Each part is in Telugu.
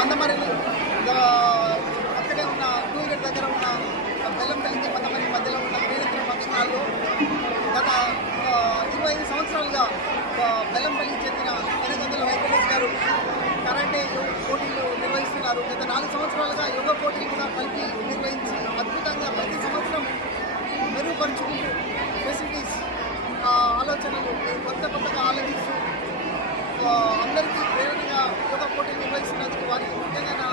మందమరి అక్కడే ఉన్న టూలెట్ దగ్గర ఉన్న బెల్లంపల్లికి మందమరి మధ్యలో ఉన్న వీరేంద్ర ఫంక్షన్ హాల్లో గత 25 సంవత్సరాలుగా బెల్లంపల్లికి చెందిన వెనకందుల వెంకటేష్ గారు కరాటే పోటీలు నిర్వహిస్తున్నారు. గత 4 సంవత్సరాలుగా యోగా పోటీలు కూడా కలిపి నిర్వహించి అద్భుతంగా ప్రతి సంవత్సరం మెరుగుపరుచుకుంటూ ఫెసిలిటీస్ ఆలోచనలు కొత్తగా ఆలోచిస్తూ అందరికీ ప్రేరణగా యోగా పోటీలు నిర్వహిస్తున్నందుకు వారికి ముఖ్యంగా నా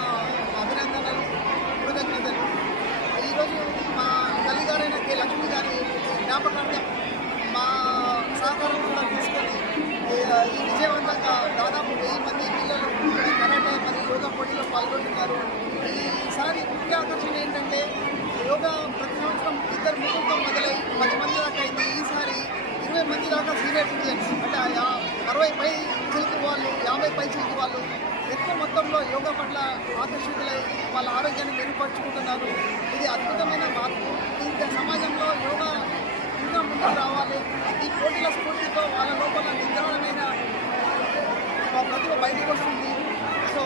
అభినందనలు, కృతజ్ఞతలు. ఈరోజు మా తల్లిగారైన కె లక్ష్మి గారి జ్ఞాపకార్థం మా సహకారం కూడా తీసుకొని ఈ విజయవంతంగా దాదాపు 1000 మంది పిల్లలు కరాటే మరియు యోగా పోటీలో పాల్గొంటున్నారు. ఈసారి ముఖ్య ఆకర్షణ ఏంటంటే యోగా ప్రతి సంవత్సరం 2-3తో మొదలై 10 మంది దాకా అయింది. ఈసారి 20 మంది దాకా సీనియర్ సిటిజన్స్ అంటే 60 పై చిలుకు వాళ్ళు, 50 పై చిలుకు వాళ్ళు ఎక్కువ మొత్తంలో యోగా పట్ల ఆకర్షితులై వాళ్ళ ఆరోగ్యాన్ని మెరుగుపరుచుకుంటున్నారు. ఇది అద్భుతమైన మార్పు. ఇంకా సమాజంలో యోగా ఇంకా ముందుకు రావాలి. ఈ పోటీల స్ఫూర్తితో వాళ్ళ లోపల నిద్రాణమైన ప్రతిభ బయటకు వస్తుంది. సో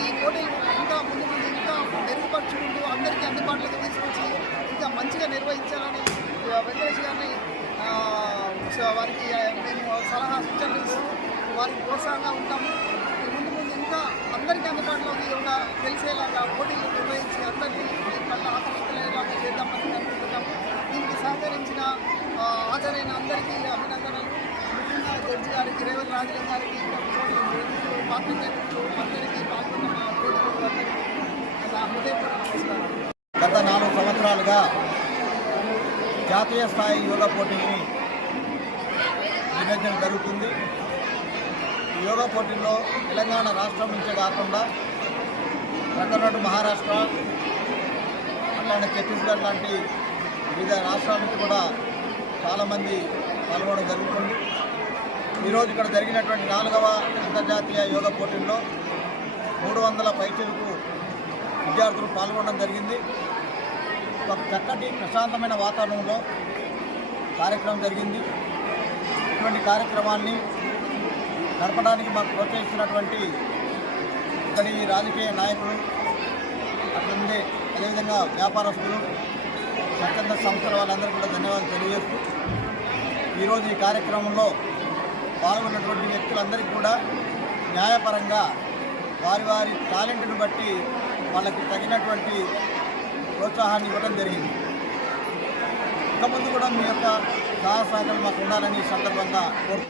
ఈ పోటీలు ఇంకా ముందు ఇంకా మెరుగుపరుచుకుంటూ అందరికీ అందుబాటులోకి తీసుకొచ్చి ఇంకా మంచిగా నిర్వహించాలని వెంకటేష్ గారిని వారికి మేము సలహా సూచనలు ఇస్తూ వారికి ప్రోత్సాహంగా ఉంటాము. ముందు ఇంకా అందరికీ అందుబాటులోకి యోగా తెలిసేలాగా పోటీలు నిర్వహించి అందరికీ దీని పట్ల ఆకర్షితులయ్యేలాగా చేద్దామని అనుకుంటున్నాము. దీనికి సహకరించిన హాజరైన అందరికీ అభినందనలు. ముఖ్యంగా జడ్జి గారికి, రేవంత్ రాజలింగ గారికి, పాత్రికేయులకు అందరికీ పాల్గొన్న మా ప్రేక్షకులందరికీ నా హృదయపూర్వక నమస్కారం. గత 4 సంవత్సరాలుగా జాతీయ స్థాయి యోగా పోటీని నిర్వహించడం జరుగుతుంది. ఈ యోగా పోటీల్లో తెలంగాణ రాష్ట్రం నుంచే కాకుండా తమిళనాడు, మహారాష్ట్ర, అట్లానే ఛత్తీస్గఢ్ లాంటి వివిధ రాష్ట్రాల నుంచి కూడా చాలామంది పాల్గొనడం జరుగుతుంది. ఈరోజు ఇక్కడ జరిగినటువంటి 4వ అంతర్జాతీయ యోగా పోటీల్లో 300 పైచిలకు విద్యార్థులు పాల్గొనడం జరిగింది. ఒక చక్కటి ప్రశాంతమైన వాతావరణంలో కార్యక్రమం జరిగింది. ఇటువంటి కార్యక్రమాన్ని నడపడానికి మాకు ప్రోత్సహిస్తున్నటువంటి ఇక్కడి రాజకీయ నాయకులు, అట్లనే అదేవిధంగా వ్యాపారస్తులు, స్వచ్ఛంద సంస్థల వాళ్ళందరూ కూడా ధన్యవాదాలు తెలియజేస్తూ ఈరోజు ఈ కార్యక్రమంలో పాల్గొన్నటువంటి వ్యక్తులందరికీ కూడా న్యాయపరంగా వారి టాలెంట్ను బట్టి వాళ్ళకి తగినటువంటి ప్రోత్సాహాన్ని ఇవ్వడం జరిగింది. ఇక ముందు కూడా మీ యొక్క సహకారం మాకు ఉండాలని ఈ సందర్భంగా కోరుతున్నాను.